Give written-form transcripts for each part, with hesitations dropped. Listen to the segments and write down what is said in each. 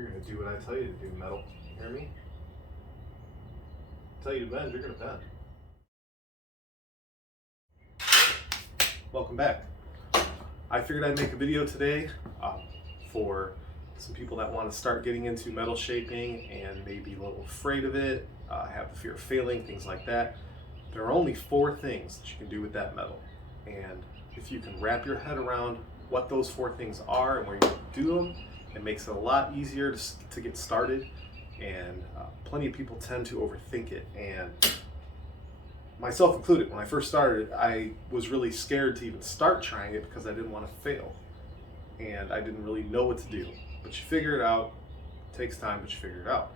You're going to do what I tell you to do, metal. You hear me? I tell you to bend, you're going to bend. Welcome back. I figured I'd make a video today for some people that want to start getting into metal shaping and maybe a little afraid of it, have the fear of failing, things like that. There are only 4 things that you can do with that metal. And if you can wrap your head around what those 4 things are and where you do them, it makes it a lot easier to get started. And plenty of people tend to overthink it, and myself included. When I first started, I was really scared to even start trying it because I didn't want to fail, and I didn't really know what to do. But you figure it out. It takes time, but you figure it out.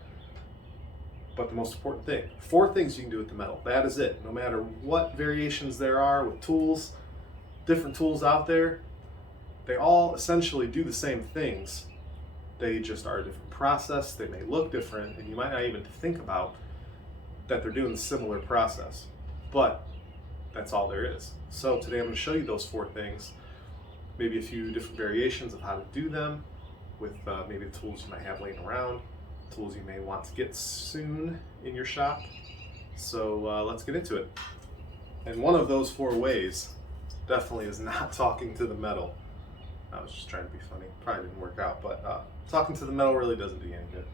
But the most important thing, 4 things you can do with the metal. That is it. No matter what variations there are with tools, different tools out there, they all essentially do the same things. They just are a different process. They may look different, and you might not even think about that they're doing a similar process. But that's all there is. So today I'm going to show you those 4 things, maybe a few different variations of how to do them with maybe the tools you might have laying around, tools you may want to get soon in your shop. So let's get into it. And one of those 4 ways definitely is not talking to the metal. I was just trying to be funny. Probably didn't work out, but talking to the metal really doesn't do you any good.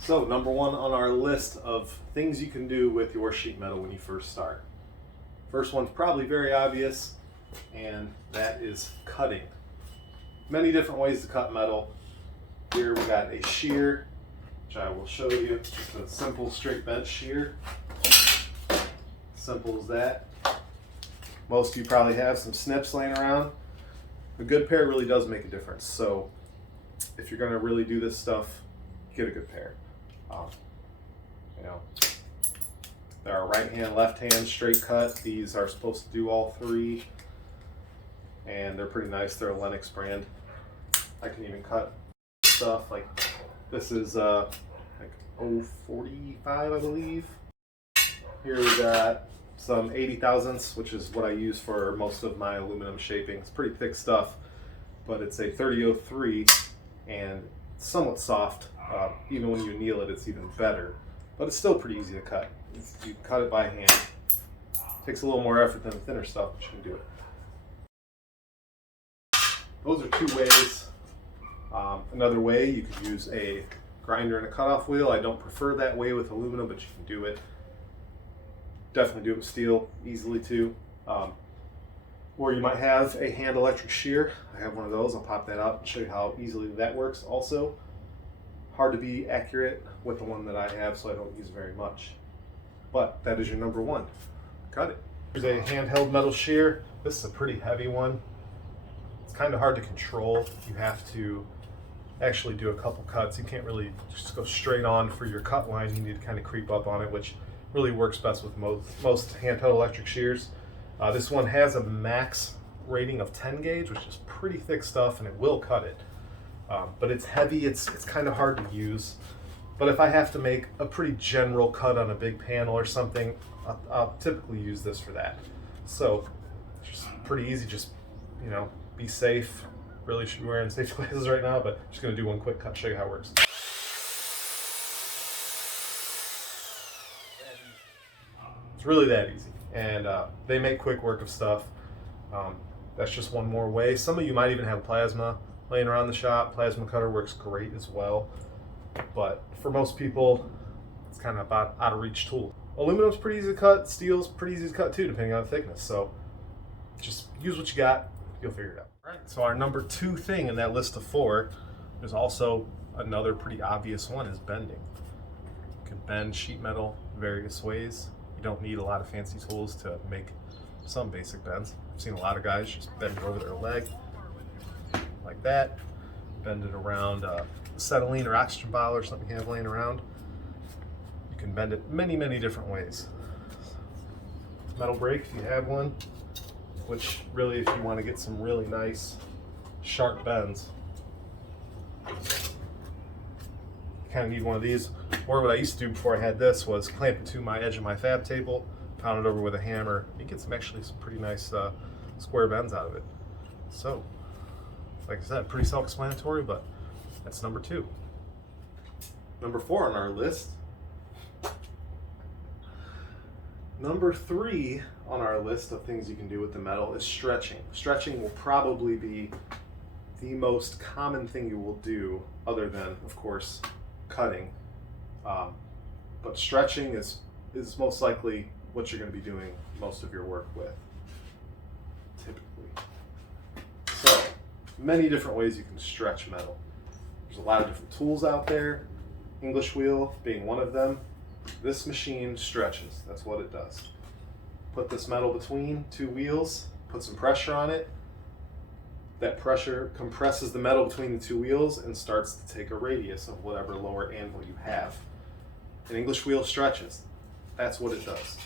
So number 1 on our list of things you can do with your sheet metal when you first start. First one's probably very obvious, and that is cutting. Many different ways to cut metal. Here we got a shear, which I will show you. Just a simple straight bench shear. Simple as that. Most of you probably have some snips laying around. A good pair really does make a difference. So if you're going to really do this stuff, get a good pair. There are right hand, left hand, straight cut. These are supposed to do all 3, and they're pretty nice. They're a Lennox brand. I can even cut stuff like this is like 045, I believe. Here we got some 80 thousandths, which is what I use for most of my aluminum shaping. It's pretty thick stuff, but it's a 3003 and somewhat soft. Even when you anneal it, it's even better, but it's still pretty easy to cut. You can cut it by hand. It takes a little more effort than the thinner stuff, but you can do it. Those are 2 ways. Another way, you could use a grinder and a cutoff wheel. I don't prefer that way with aluminum, but you can do it. Definitely do it with steel easily too. Or you might have a hand electric shear. I have one of those. I'll pop that out and show you how easily that works also. Hard to be accurate with the one that I have, so I don't use very much. But that is your number 1. Cut it. Here's a handheld metal shear. This is a pretty heavy one. It's kind of hard to control. You have to actually do a couple cuts. You can't really just go straight on for your cut line. You need to kind of creep up on it, which really works best with most handheld electric shears. This one has a max rating of 10 gauge, which is pretty thick stuff, and it will cut it. But it's heavy, it's kind of hard to use. But if I have to make a pretty general cut on a big panel or something, I'll typically use this for that. So it's just pretty easy, just, be safe. Really should be wearing safety glasses right now, but just gonna do one quick cut, show you how it works. It's really that easy, and they make quick work of stuff. That's just one more way. Some of you might even have plasma laying around the shop. Plasma cutter works great as well, but for most people, it's kind of about out of reach tool. Aluminum's pretty easy to cut. Steel's pretty easy to cut too, depending on the thickness. So just use what you got. You'll figure it out. All right. So our number 2 thing in that list of 4 is also another pretty obvious one, is bending. You can bend sheet metal various ways. You don't need a lot of fancy tools to make some basic bends. I've seen a lot of guys just bend it over their leg like that, bend it around acetylene or oxygen bottle or something you have laying around. You can bend it many, many different ways. Metal brake, if you have one, which really, if you want to get some really nice sharp bends, you kind of need one of these. Or what I used to do before I had this was clamp it to my edge of my fab table, pound it over with a hammer. You get some pretty nice square bends out of it. So, like I said, pretty self-explanatory, but That's number 2. Number 4 on our list. Number 3 on our list of things you can do with the metal is stretching. Stretching will probably be the most common thing you will do, other than, of course, cutting. But stretching is most likely what you're going to be doing most of your work with, typically. So, many different ways you can stretch metal. There's a lot of different tools out there, English wheel being one of them. This machine stretches, that's what it does. Put this metal between 2 wheels, put some pressure on it. That pressure compresses the metal between the 2 wheels and starts to take a radius of whatever lower anvil you have. An English wheel stretches. That's what it does.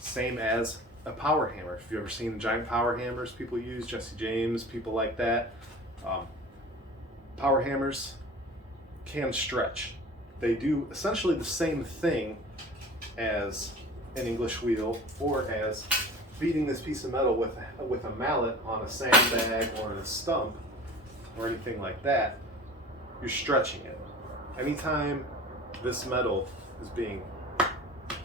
Same as a power hammer. If you've ever seen giant power hammers people use, Jesse James, people like that. Power hammers can stretch. They do essentially the same thing as an English wheel, or as beating this piece of metal with a mallet on a sandbag or a stump or anything like that. You're stretching it. Anytime this metal is being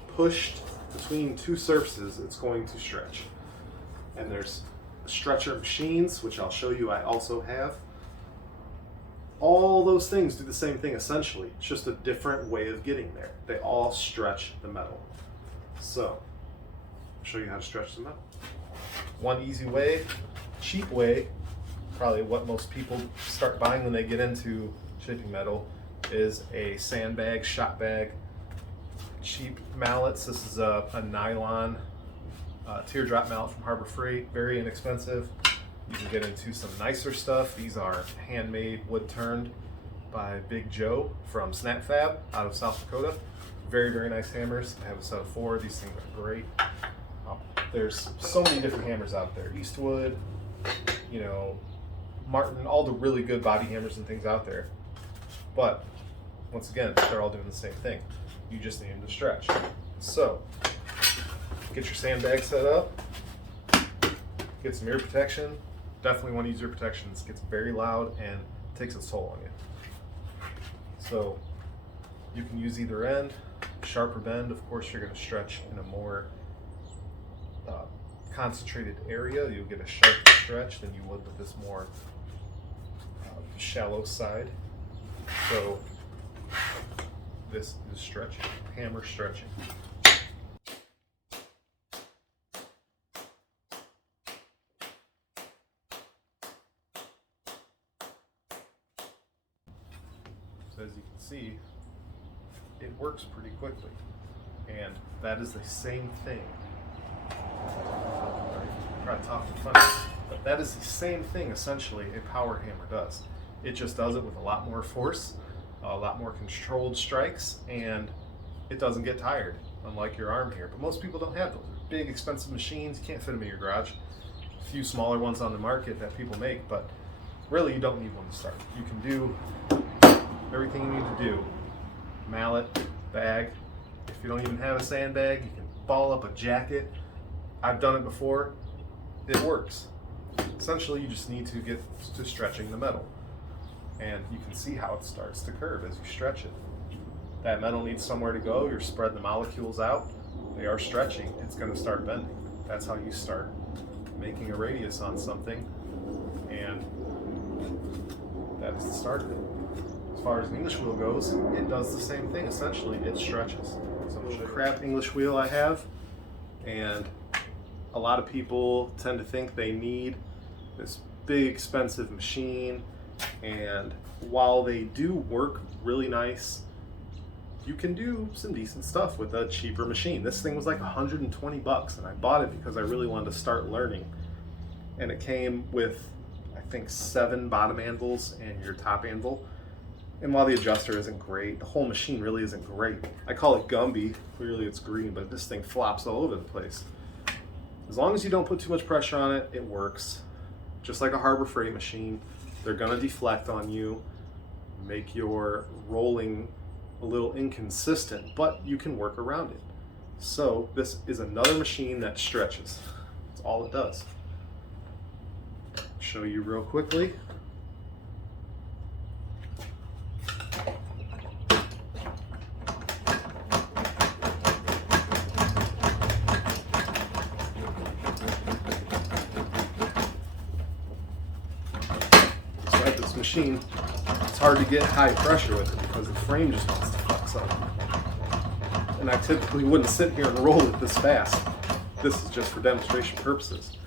pushed between 2 surfaces, it's going to stretch. And there's stretcher machines, which I'll show you I also have. All those things do the same thing essentially. It's just a different way of getting there. They all stretch the metal. So, I'll show you how to stretch the metal. One easy way, cheap way, probably what most people start buying when they get into shaping metal, is a sandbag, shop bag, cheap mallets. This is a nylon teardrop mallet from Harbor Freight, very inexpensive. You can get into some nicer stuff. These are handmade, wood turned by Big Joe from Snap Fab out of South Dakota. Very, very nice hammers. I have a set of 4. These things are great. There's so many different hammers out there. Eastwood, you know, Martin, all the really good body hammers and things out there. But once again, they're all doing the same thing. You just need them to stretch. So, get your sandbag set up. Get some ear protection. Definitely want to use ear protection. It gets very loud and takes its toll on you. So you can use either end. Sharper bend, of course, you're going to stretch in a more concentrated area. You'll get a sharper stretch than you would with this more shallow side. So this is stretching, hammer stretching. So as you can see, it works pretty quickly, and that is the same thing. Try to talk funny, but that is the same thing essentially a power hammer does. It just does it with a lot more force, a lot more controlled strikes, and it doesn't get tired, unlike your arm here. But most people don't have those. They're big, expensive machines. You can't fit them in your garage. A few smaller ones on the market that people make, but really you don't need one to start. You can do everything you need to do. Mallet, bag. If you don't even have a sandbag, you can ball up a jacket. I've done it before. It works. Essentially, you just need to get to stretching the metal. And you can see how it starts to curve as you stretch it. That metal needs somewhere to go. You're spreading the molecules out. They are stretching. It's going to start bending. That's how you start making a radius on something. And that is the start of it. As far as an English wheel goes, it does the same thing. Essentially, it stretches. Some crap English wheel I have, and a lot of people tend to think they need this big expensive machine, and while they do work really nice, you can do some decent stuff with a cheaper machine. This thing was like 120 bucks, and I bought it because I really wanted to start learning. And it came with, I think, 7 bottom anvils and your top anvil. And while the adjuster isn't great, the whole machine really isn't great. I call it Gumby. Clearly it's green, but this thing flops all over the place. As long as you don't put too much pressure on it, it works. Just like a Harbor Freight machine, they're gonna deflect on you, make your rolling a little inconsistent, but you can work around it. So this is another machine that stretches. That's all it does. Show you real quickly. machine, it's hard to get high pressure with it because the frame just wants to flex up. And I typically wouldn't sit here and roll it this fast. This is just for demonstration purposes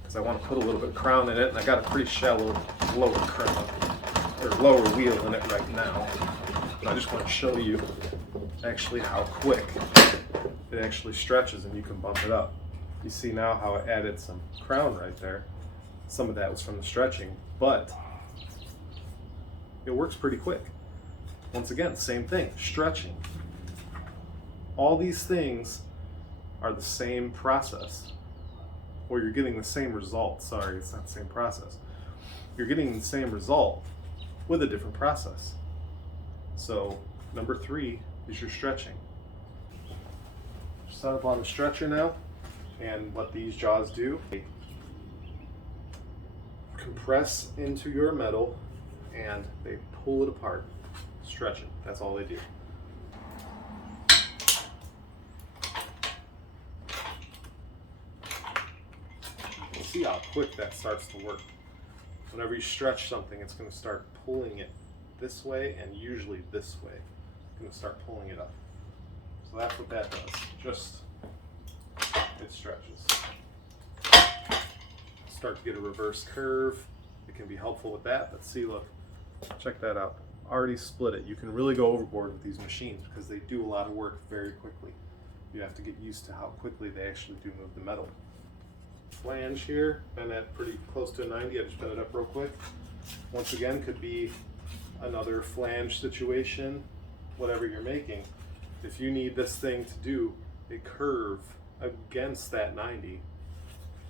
because I want to put a little bit of crown in it, and I got a pretty shallow lower crown or lower wheel in it right now. But I just want to show you actually how quick it actually stretches, and you can bump it up. You see now how it added some crown right there. Some of that was from the stretching, but it works pretty quick. Once again, same thing, stretching. All these things are the same process, or you're getting the same result. Sorry, it's not the same process. You're getting the same result with a different process. So number 3 is your stretching. Set up on the stretcher now, and what these jaws do, they compress into your metal and they pull it apart. Stretch it. That's all they do. You'll see how quick that starts to work. Whenever you stretch something, it's going to start pulling it this way and usually this way. It's going to start pulling it up. So that's what that does. Just, it stretches. Start to get a reverse curve. It can be helpful with that, but see, look, check that out. Already split it. You can really go overboard with these machines because they do a lot of work very quickly. You have to get used to how quickly they actually do move the metal. Flange here, been at pretty close to a 90. I just bent it up real quick. Once again, could be another flange situation, whatever you're making. If you need this thing to do a curve against that 90,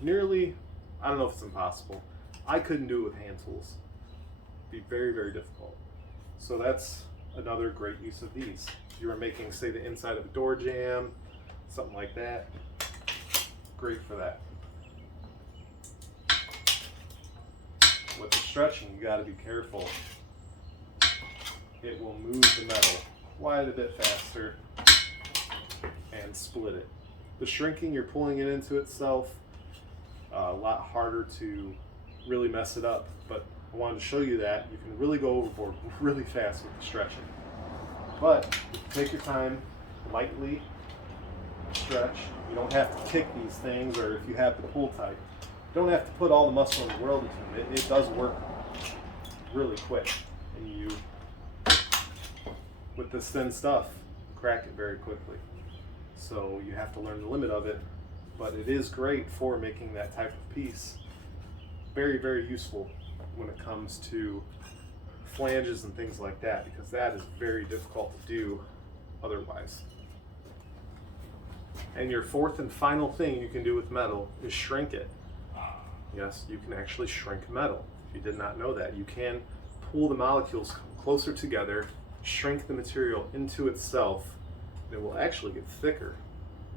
nearly, I don't know if it's impossible. I couldn't do it with hand tools. It'd be very, very difficult. So that's another great use of these. If you were making, say, the inside of a door jamb, something like that, great for that. With the stretching, you got to be careful. It will move the metal quite a bit faster and split it. The shrinking, you're pulling it into itself, a lot harder to really mess it up, but I wanted to show you that you can really go overboard really fast with the stretching. But take your time, lightly stretch. You don't have to kick these things, or if you have the pull type, you don't have to put all the muscle in the world into it. It does work really quick, and you, with this thin stuff, crack it very quickly. So you have to learn the limit of it, but it is great for making that type of piece. Very, very useful when it comes to flanges and things like that, because that is very difficult to do otherwise. And your fourth and final thing you can do with metal is shrink it. Yes, you can actually shrink metal. If you did not know that, you can pull the molecules closer together, shrink the material into itself. It will actually get thicker,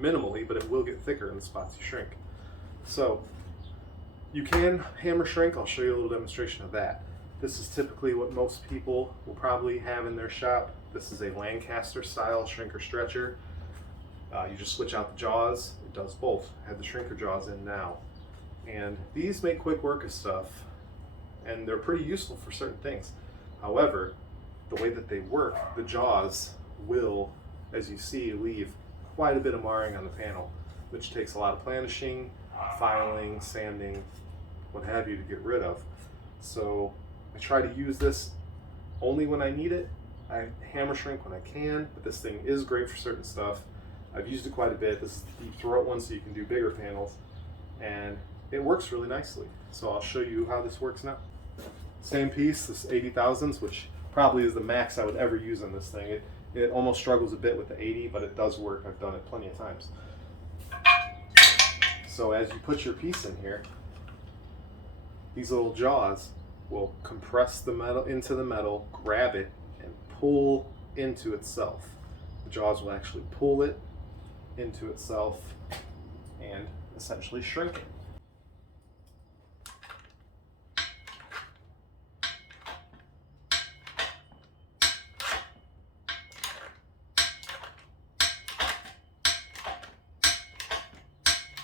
minimally, but it will get thicker in the spots you shrink. So you can hammer shrink. I'll show you a little demonstration of that. This is typically what most people will probably have in their shop. This is a Lancaster style shrinker stretcher. You just switch out the jaws. It does both. I have the shrinker jaws in now. And these make quick work of stuff, and they're pretty useful for certain things. However, the way that they work, the jaws will, as you see, leave quite a bit of marring on the panel, which takes a lot of planishing, filing, sanding, what have you, to get rid of. So I try to use this only when I need it. I hammer shrink when I can, but this thing is great for certain stuff. I've used it quite a bit. This is the deep throat one, so you can do bigger panels, and it works really nicely. So I'll show you how this works now. Same piece, this 80 thousandths, which probably is the max I would ever use on this thing. It almost struggles a bit with the 80, but it does work. I've done it plenty of times. So as you put your piece in here, these little jaws will compress the metal into the metal, grab it, and pull into itself. The jaws will actually pull it into itself and essentially shrink it.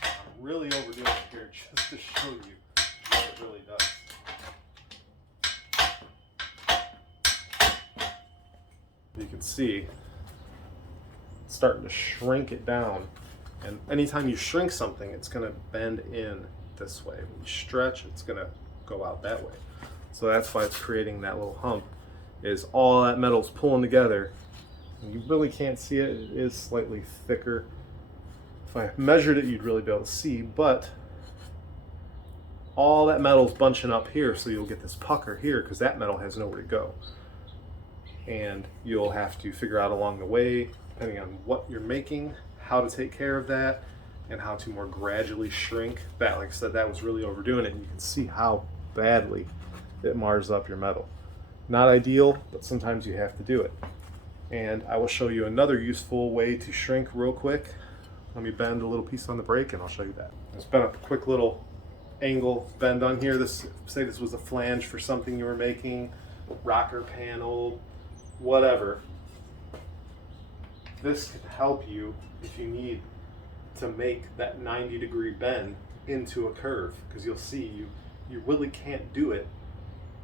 I'm really overdoing it here just to show you what it really does. You can see it's starting to shrink it down. And anytime you shrink something, it's going to bend in this way. When you stretch, it's going to go out that way. So that's why it's creating that little hump, is all that metal's pulling together. And you really can't see it. It is slightly thicker. If I measured it, you'd really be able to see, but all that metal's bunching up here, so you'll get this pucker here because that metal has nowhere to go. And you'll have to figure out along the way, depending on what you're making, how to take care of that and how to more gradually shrink that. Like I said, that was really overdoing it, and you can see how badly it mars up your metal. Not ideal, but sometimes you have to do it. And I will show you another useful way to shrink real quick. Let me bend a little piece on the brake and I'll show you that. Just bend up a quick little angle bend on here. Say this was a flange for something you were making, rocker panel, whatever. This can help you if you need to make that 90-degree bend into a curve, because you'll see you really can't do it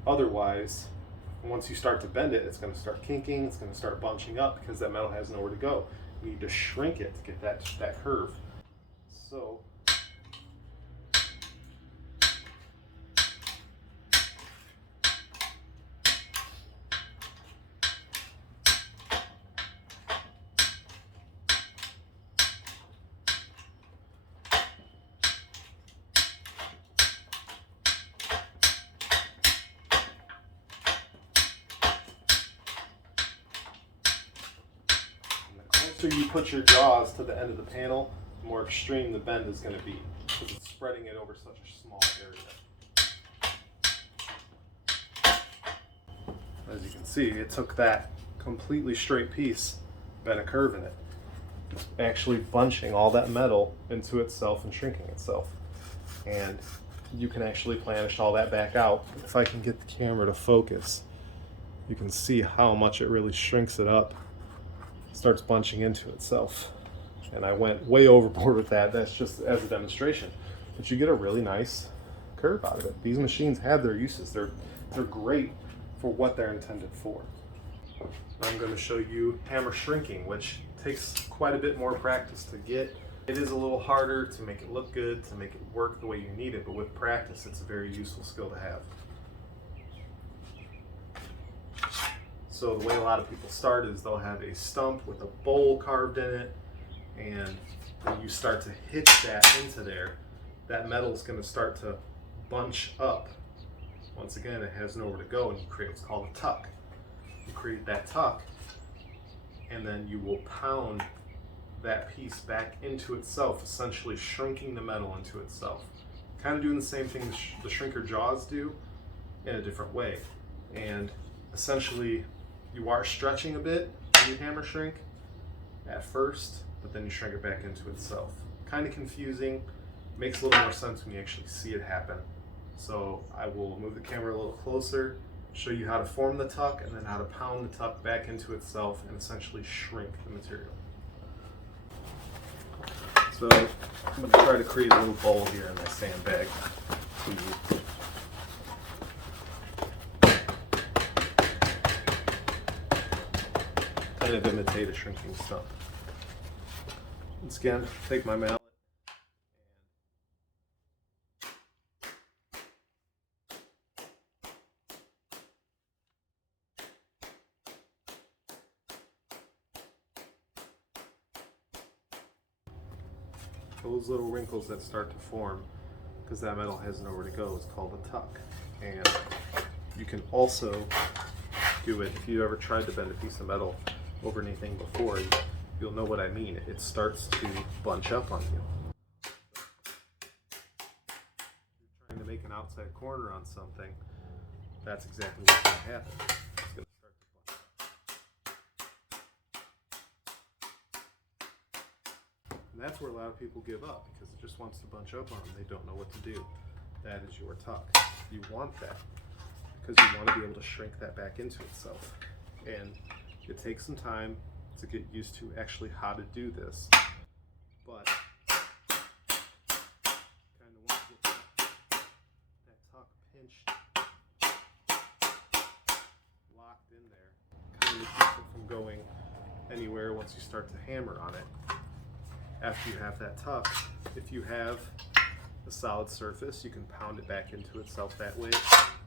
otherwise. Once you start to bend it, it's going to start kinking, it's going to start bunching up because that metal has nowhere to go. You need to shrink it to get that curve. So the closer you put your jaws to the end of the panel, the more extreme the bend is going to be, because it's spreading it over such a small area. As you can see, it took that completely straight piece, bent a curve in it. It's actually bunching all that metal into itself and shrinking itself. And you can actually planish all that back out. If I can get the camera to focus, you can see how much it really shrinks it up. It starts bunching into itself. And I went way overboard with that. That's just as a demonstration. But you get a really nice curve out of it. These machines have their uses. They're great for what they're intended for. I'm going to show you hammer shrinking, which takes quite a bit more practice to get. It is a little harder to make it look good, to make it work the way you need it, but with practice, it's a very useful skill to have. So the way a lot of people start is they'll have a stump with a bowl carved in it, and when you start to hitch that into there, that metal is going to start to bunch up. Once again, it has nowhere to go, and you create what's called a tuck. You create that tuck, and then you will pound that piece back into itself, essentially shrinking the metal into itself. Kind of doing the same thing the shrinker jaws do in a different way. And essentially, you are stretching a bit when you hammer shrink at first, but then you shrink it back into itself. Kind of confusing, makes a little more sense when you actually see it happen. So I will move the camera a little closer, show you how to form the tuck, and then how to pound the tuck back into itself and essentially shrink the material. So I'm going to try to create a little bowl here in my sandbag. Kind of imitate a shrinking stump. Once again, take my mallet. Those little wrinkles that start to form because that metal has nowhere to go is called a tuck. And you can also do it if you ever tried to bend a piece of metal over anything before, you'll know what I mean. It starts to bunch up on you. If you're trying to make an outside corner on something, that's exactly what's going to happen. It's going to start to bunch up. And that's where a lot of people give up, because it just wants to bunch up on them. They don't know what to do. That is your tuck. You want that because you want to be able to shrink that back into itself. And it takes some time to get used to actually how to do this. But kind of want to get that tuck pinched, locked in there, kind of keeps it from going anywhere once you start to hammer on it. After you have that tough, if you have a solid surface, you can pound it back into itself that way.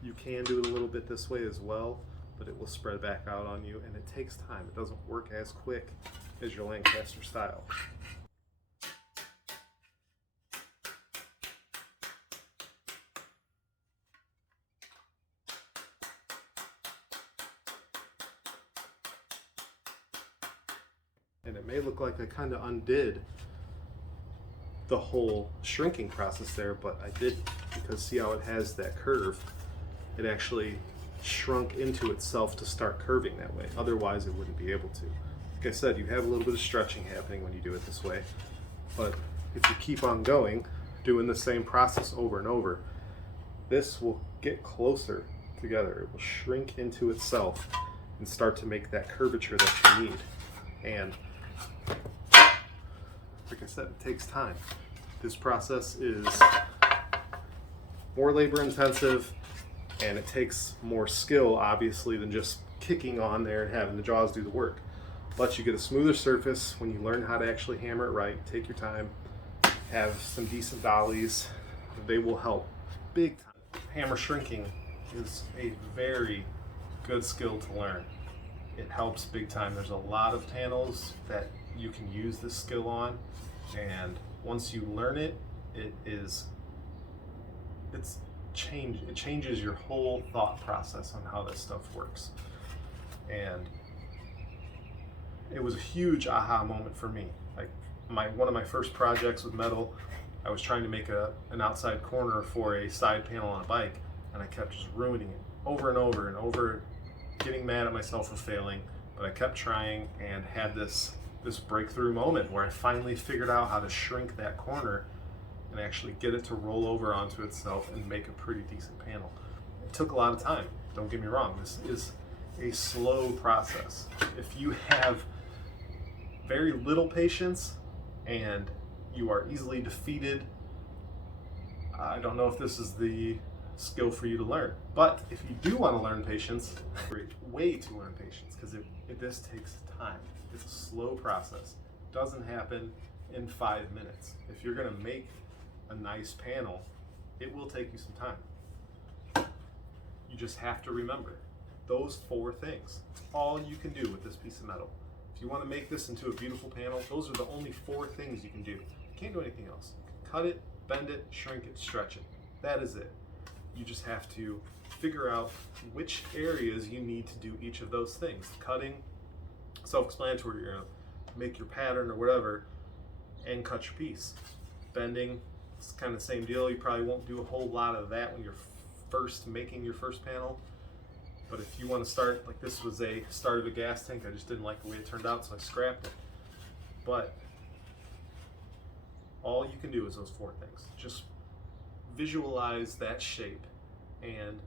You can do it a little bit this way as well, but it will spread back out on you, and it takes time. It doesn't work as quick as your Lancaster style. And it may look like I kind of undid the whole shrinking process there, but I didn't, because see how it has that curve? It actually shrunk into itself to start curving that way. Otherwise it wouldn't be able to. Like I said, you have a little bit of stretching happening when you do it this way, but if you keep on going, doing the same process over and over, this will get closer together. It will shrink into itself and start to make that curvature that you need. And like I said, it takes time. This process is more labor intensive, and it takes more skill, obviously, than just kicking on there and having the jaws do the work. But you get a smoother surface when you learn how to actually hammer it right. Take your time, have some decent dollies. They will help big time. Hammer shrinking is a very good skill to learn. It helps big time. There's a lot of panels that you can use this skill on, and once you learn it, it changes your whole thought process on how this stuff works. And it was a huge aha moment for me. Like one of my first projects with metal, I was trying to make an outside corner for a side panel on a bike, and I kept just ruining it over and over and over, getting mad at myself for failing. But I kept trying and had this breakthrough moment where I finally figured out how to shrink that corner and actually get it to roll over onto itself and make a pretty decent panel. It took a lot of time, don't get me wrong. This is a slow process. If you have very little patience and you are easily defeated, I don't know if this is the skill for you to learn. But if you do want to learn patience, great way to learn patience, because this takes time. It's a slow process. It doesn't happen in 5 minutes. If you're going to make a nice panel, it will take you some time. You just have to remember those 4 things. All you can do with this piece of metal. If you want to make this into a beautiful panel, those are the only 4 things you can do. You can't do anything else. Cut it, bend it, shrink it, stretch it. That is it. You just have to figure out which areas you need to do each of those things. Cutting, self-explanatory, you're gonna make your pattern or whatever and cut your piece. Bending, it's kind of the same deal. You probably won't do a whole lot of that when you're first making your first panel. But if you want to start, like this was a start of a gas tank, I just didn't like the way it turned out, so I scrapped it. But all you can do is those 4 things. Just visualize that shape and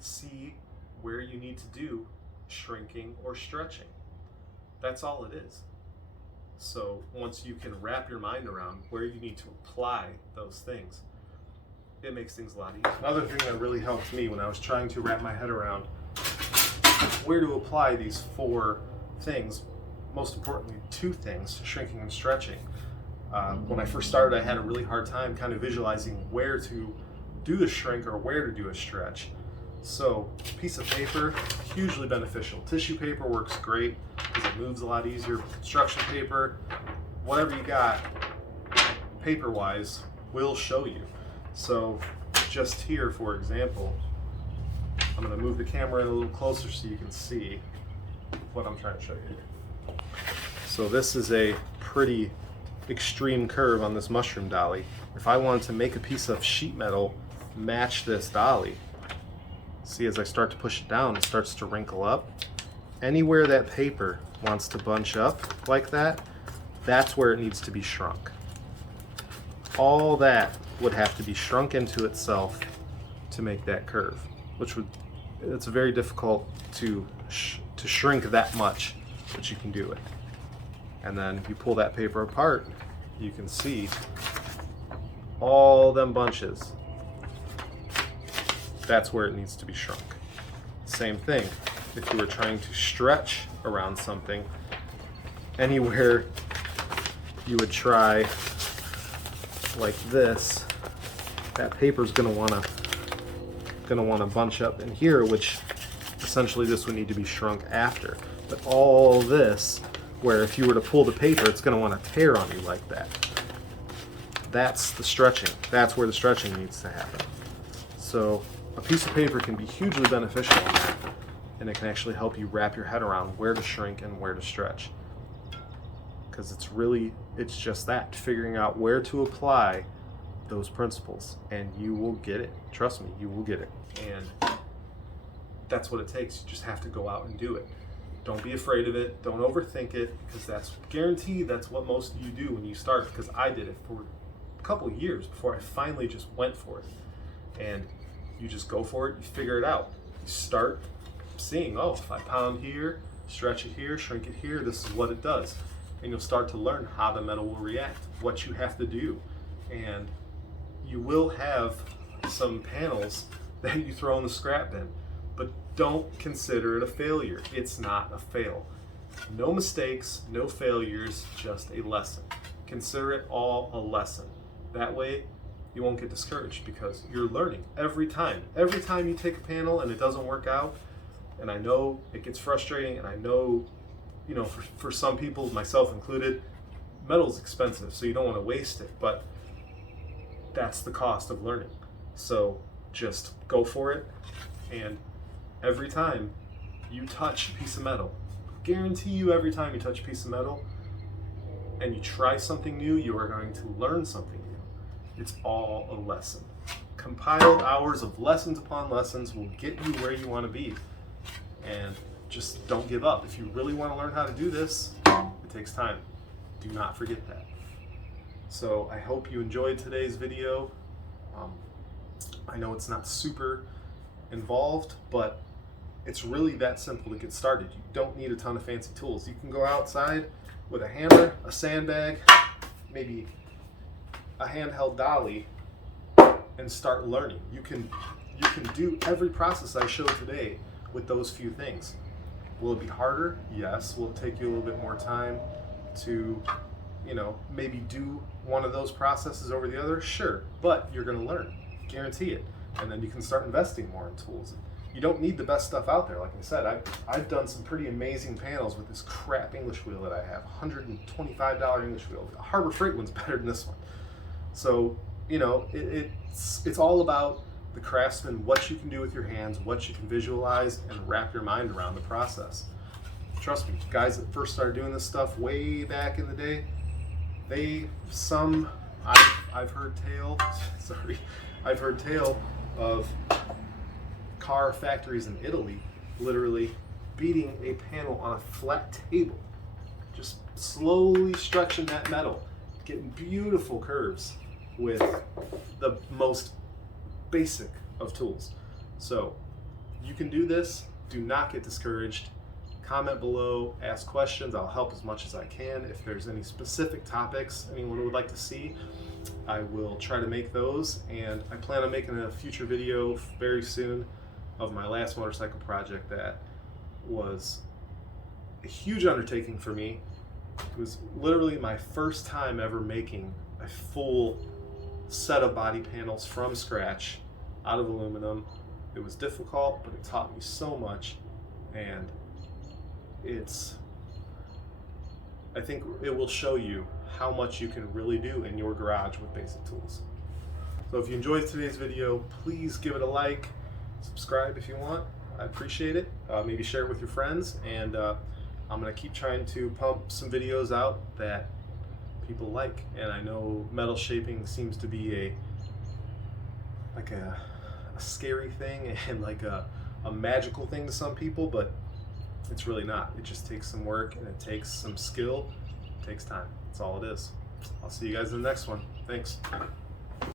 see where you need to do shrinking or stretching. That's all it is. So once you can wrap your mind around where you need to apply those things, it makes things a lot easier. Another thing that really helped me when I was trying to wrap my head around where to apply these 4 things, most importantly 2 things, shrinking and stretching. When I first started, I had a really hard time kind of visualizing where to do the shrink or where to do a stretch. So a piece of paper, hugely beneficial. Tissue paper works great because it moves a lot easier. Construction paper, whatever you got, paper-wise, will show you. So just here, for example, I'm going to move the camera in a little closer so you can see what I'm trying to show you. So this is a pretty extreme curve on this mushroom dolly. If I wanted to make a piece of sheet metal match this dolly, see, as I start to push it down, it starts to wrinkle up. Anywhere that paper wants to bunch up like that, that's where it needs to be shrunk. All that would have to be shrunk into itself to make that curve, it's very difficult to shrink that much, but you can do it. And then if you pull that paper apart, you can see all them bunches. That's where it needs to be shrunk. Same thing, if you were trying to stretch around something, anywhere you would try like this, that paper is going to want to bunch up in here, which essentially this would need to be shrunk after. But all this, where if you were to pull the paper, it's going to want to tear on you like that. That's the stretching. That's where the stretching needs to happen. So a piece of paper can be hugely beneficial in that, and it can actually help you wrap your head around where to shrink and where to stretch. Because it's just that, figuring out where to apply those principles, and you will get it. Trust me, you will get it. And that's what it takes. You just have to go out and do it. Don't be afraid of it. Don't overthink it, because that's guaranteed. That's what most of you do when you start, because I did it for a couple of years before I finally just went for it. And you just go for it, you figure it out. You start seeing, oh, if I pound here, stretch it here, shrink it here, this is what it does. And you'll start to learn how the metal will react, what you have to do. And you will have some panels that you throw in the scrap bin, but don't consider it a failure. It's not a fail. No mistakes, no failures, just a lesson. Consider it all a lesson. That way you won't get discouraged, because you're learning every time. Every time you take a panel and it doesn't work out, and I know it gets frustrating, and I know, you know, for some people, myself included, metal's expensive, so you don't want to waste it, but that's the cost of learning. So just go for it, and every time you touch a piece of metal, guarantee you every time you touch a piece of metal and you try something new, you are going to learn something new. It's all a lesson. Compiled hours of lessons upon lessons will get you where you want to be. And just don't give up. If you really want to learn how to do this, it takes time. Do not forget that. So I hope you enjoyed today's video. I know it's not super involved, but it's really that simple to get started. You don't need a ton of fancy tools. You can go outside with a hammer, a sandbag, maybe a handheld dolly, and start learning. You can do every process I showed today with those few things. Will it be harder? Yes. Will it take you a little bit more time to, you know, maybe do one of those processes over the other? Sure, but you're going to learn. Guarantee it. And then you can start investing more in tools. You don't need the best stuff out there. Like I said, I've done some pretty amazing panels with this crap English wheel that I have. $125 English wheel. A Harbor Freight one's better than this one. So, you know, it's all about the craftsman, what you can do with your hands, what you can visualize, and wrap your mind around the process. Trust me, guys that first started doing this stuff way back in the day, I've heard tale of car factories in Italy literally beating a panel on a flat table, just slowly stretching that metal, getting beautiful curves with the most basic of tools. So you can do this. Do not get discouraged. Comment below, ask questions. I'll help as much as I can. If there's any specific topics anyone would like to see, I will try to make those, and I plan on making a future video very soon of my last motorcycle project that was a huge undertaking for me. It was literally my first time ever making a full set of body panels from scratch out of aluminum. It was difficult, but it taught me so much, and I think it will show you how much you can really do in your garage with basic tools. So if you enjoyed today's video, please give it a like, subscribe if you want. I appreciate it. Maybe share it with your friends, and I'm going to keep trying to pump some videos out that people like. And I know metal shaping seems to be a scary thing and like a magical thing to some people, but it's really not. It just takes some work, and it takes some skill. It takes time. That's all it is. I'll see you guys in the next one. Thanks.